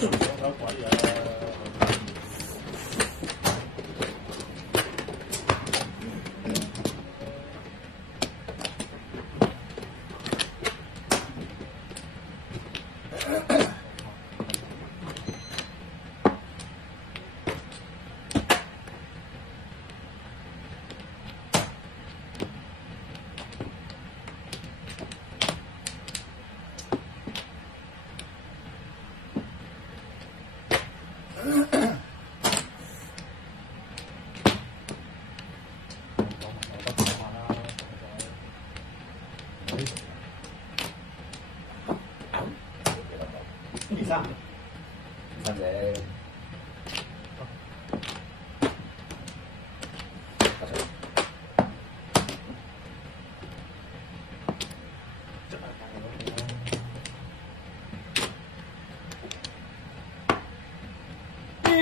有鬼啊！二三，三隻。屌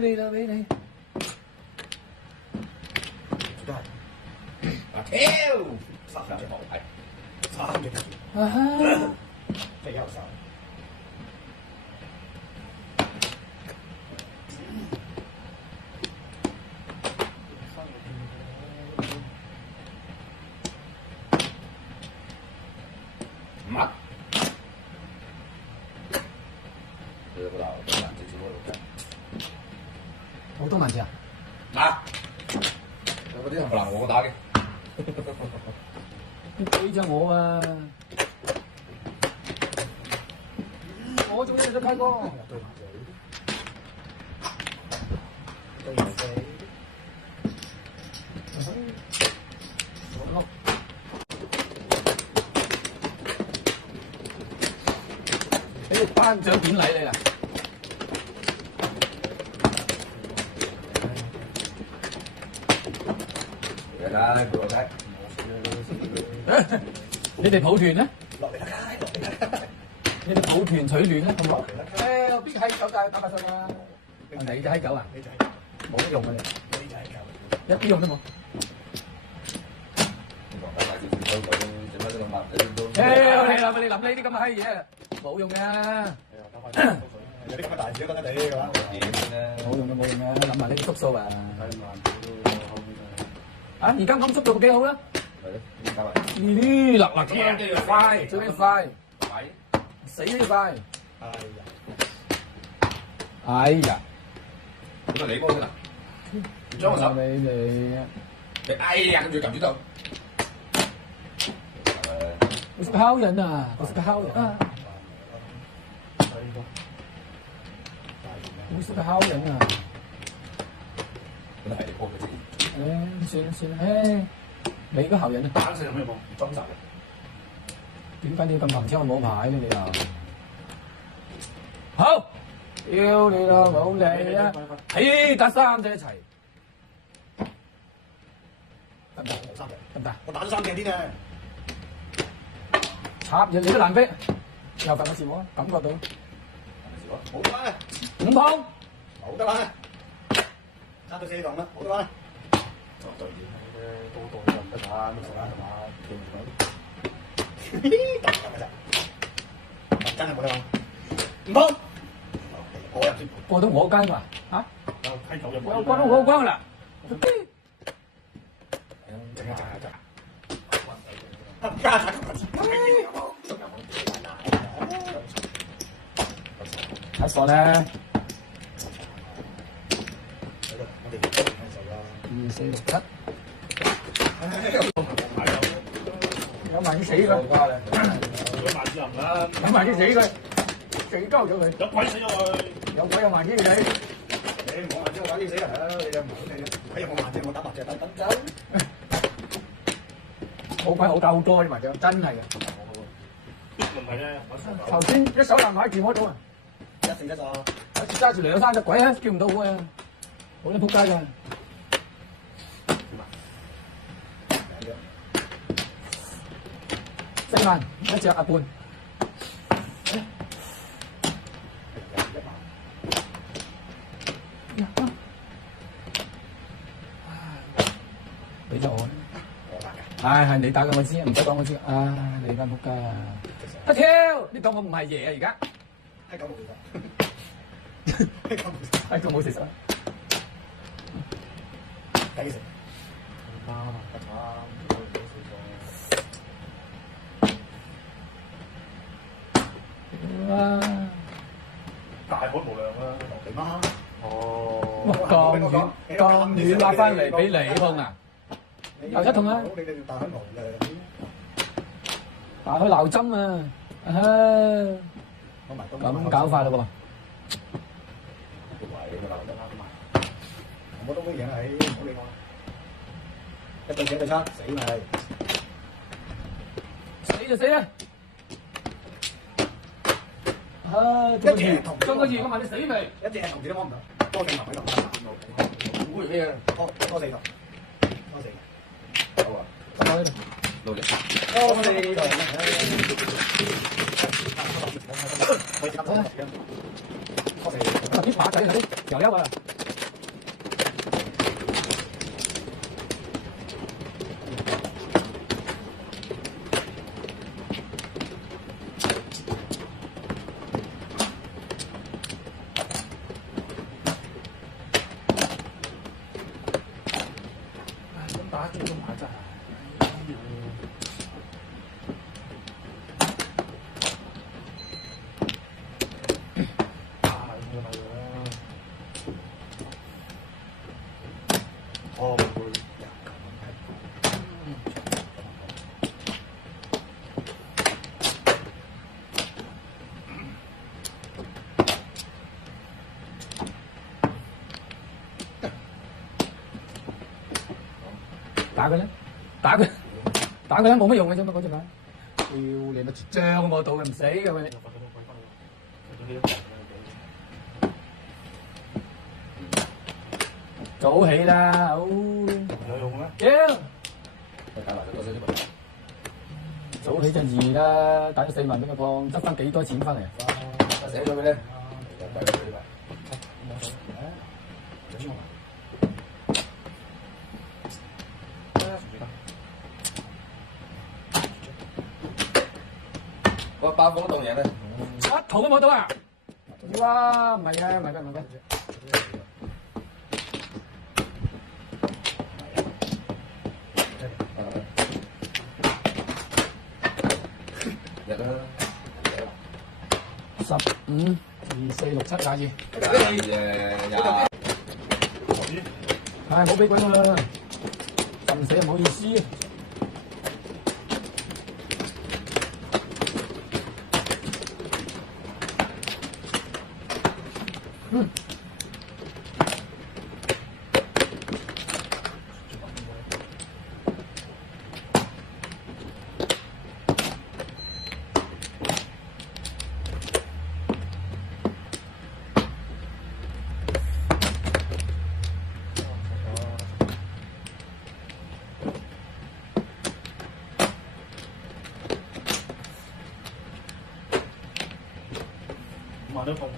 你老味你！都係啊跳！三隻冇係。三隻，啊哈！即係右手。五啊！佢嗰度難少少嗰度嘅。好多萬字啊！嗱，有嗰啲係我打嘅。你俾咗我啊！我仲要隻開哥。對麻醉，俾個頒獎典禮你啦！嚟啦，陪我睇。你哋抱團咧？落嚟啦街，落嚟啦街。你哋抱團取暖咧？咁落嚟啦街，誒，邊閪狗打800歲啊？你隻閪狗啊？你就係冇得用啊！你就係狗。一啲用都冇。屌你諗呢啲咁嘅閪嘢，冇用嘅。有啲咁嘅大事都得得你嘅話，冇用嘅冇用嘅，諗埋呢啲縮數啊！啊，而家咁速度幾好啦！咦，嗱咁樣快，最緊快，死都快！哎呀，哎呀，咁啊你幫先啦，將個手你哎呀，跟住撳住度。我是個好人啊！我是個好人啊！我是個好人啊！咁係你幫佢先。算啦，你個好人啊！打死有咩幫？裝晒嘅。點解你咁行車我冇牌咧？你又好，屌你老母你啊！起打3隻一齊，得唔得？三隻，得唔得？我打咗3隻添啊！插入你都難逼，又發個字幕，感覺到冇得啦， 5鋪，冇得啦，差到4檔啦，冇得啦。對多就唔得打，乜事啦係嘛？真係冇得啦，5鋪，過入先，過到我關嘛？嚇？批走咗我過到我關啦！整下，加下睇傻咧我哋睇手啦。 ，2、4、6、7，有埋啲死佢，有萬字人啦，有埋啲死佢，死鳩咗佢，有鬼死咗佢！有鬼有埋啲仔，你冇萬字我打啲死人啦，你又唔好你，哎呀冇萬字我打麻雀等等走。好鬼好夠多啲麻雀，真係嘅。唔係咧，我頭先一手難買住我到啊！ 1-1咗，有時揸住2、3隻鬼啊，叫唔到我啊！好撚仆街㗎！4萬一隻1半，俾咗我。係你打嘅我知，唔使講我知。你間仆街啊！一跳，你當我唔係爺啊而家？係咁冇係佢冇食實。抵食。哇！大海無量啦，你媽！哦，咁遠拉翻嚟俾你痛啊！又一痛啊！你哋大海無量，大海撈針啊！咁搞法嘞喎！我都冇嘢係，唔好理我。一對井對七，死咪係。死就死啊！裝個字，我問你死未？一隻同字都摸唔到，多四頭喺度。會咩啊？多四頭，多四頭。好啊，多四努力。多四頭。多四頭。啲把仔嗰啲油優啊！打中中牌真係。哦，打佢啦，打佢，打佢啦，冇乜用嘅啫嘛，嗰隻牌。屌你咪將我到嘅唔死嘅佢。早起啦，好。有用咩？屌！打埋多少啲問題？早起就易啦，打咗4萬俾佢放，執翻幾多錢翻嚟？寫咗佢咧，就計佢呢個包房棟嘢咧，一圖都冇到啊！哇，唔係嘅，唔係嘅，唔係嘅。日啦15、2、4、6、7廿二。唉，冇俾佢啦，浸死又唔好意思。萬都放。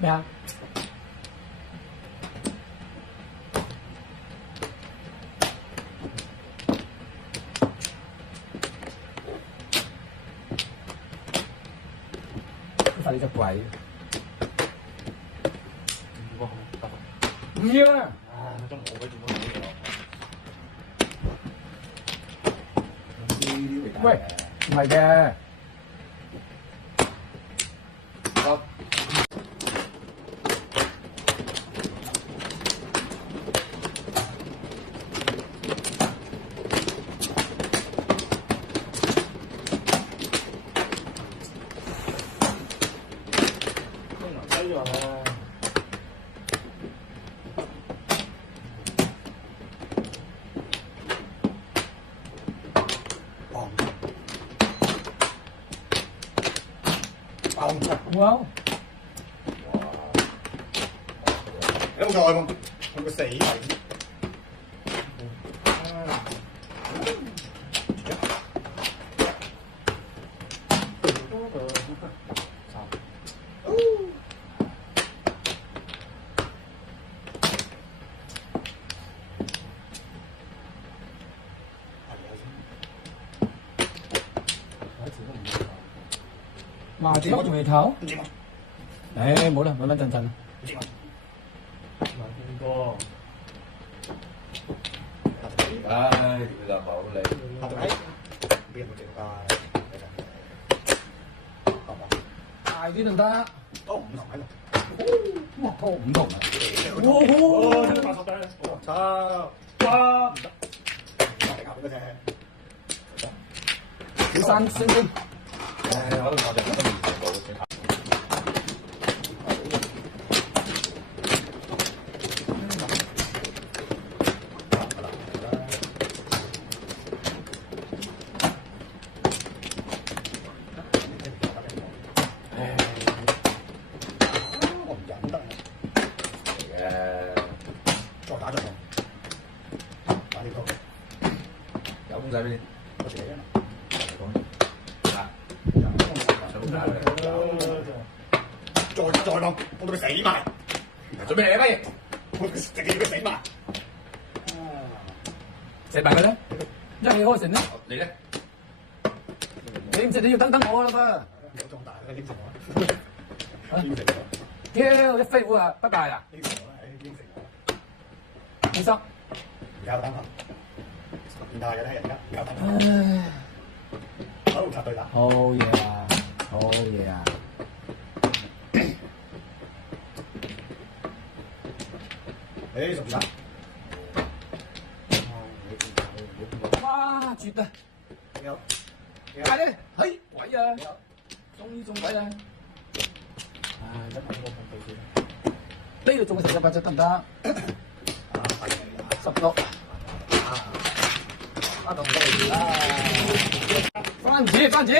咩啊？快啲隻鬼！唔要啊！真係好鬼掂喂，唔係嘅。哇！有冇錯咁？佢個死位。麻雀仲未唞？唔知嘛？誒冇啦，穩穩陣陣。唔知嘛？邊個？唉，佢就冇你。阿仔，邊個正啊？大啲得唔得？都唔同喺度。哇，拖唔同啊！哦，呢個八十單，差，哇，唔得，食下俾佢啫。小山升升，唉，可能我哋覺得完全冇先。我唔忍得。再打咗我，打呢個，有公仔邊？我自己啊。再諗，我到佢死埋。做咩嚟啊？我直接要佢死埋。食埋佢啦，一氣呵成啦。你咧？你唔食你要等等我啦有壯大，應承我。應承我。噃。一飛虎啊，不大啊！應承我啦，應承我。醫生，而家等下，變態嘅睇人家，而家等唉，下，好插對打。好嘢啊，好嘢啊！誒，熟唔熟？哇，絕啊！有，快啲，嘿，鬼啊！終於中鬼啦！真係我咁對先。呢度中嘅18隻得唔得？16。啊，同你啦！番子，番子，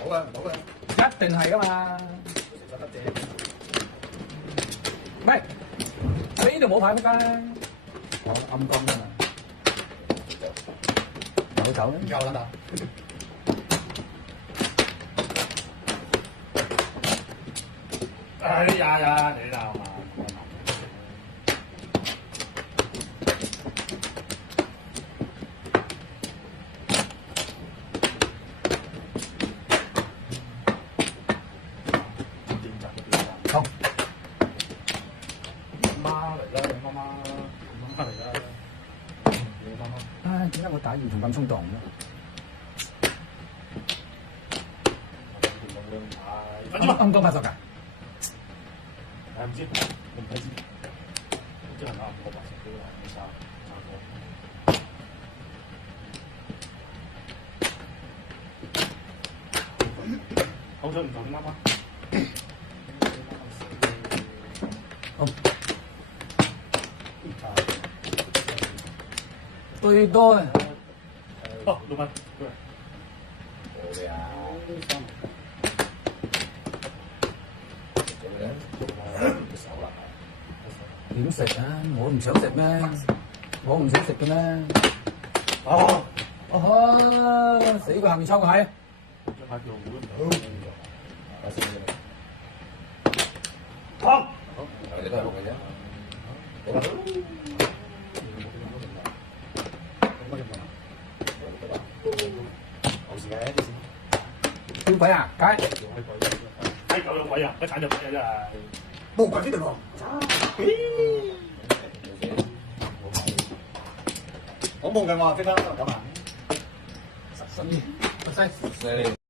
好啊，好啊，一定係噶嘛！食咗得啫。喂，你呢度冇牌乜㗎？我暗光啊！有走啦！而家我等等。哎呀，你鬧嘛？好，媽嚟啦，媽嚟啦，唉，點解我打完仲咁衝動咧？暗光8十㗎？唔知，我唔睇知，即係啱我八十幾啦，差好彩唔同媽媽。好，對多啊！哦，6蚊，冇嘅啊！做咩咧？手啦！點食啊？我唔想食咩？我唔想食嘅咩？哦，哦，死個下面抽個蟹啊！張牌叫我好，你都係冇嘅啫。好啦，乜嘢問啊？冇事嘅，啲事。小鬼啊，解！睇狗有鬼啊！一鏟就鬼啊！真係。冇鬼呢度喎。我冇嘅，我識得咁啊。12，西。犀利。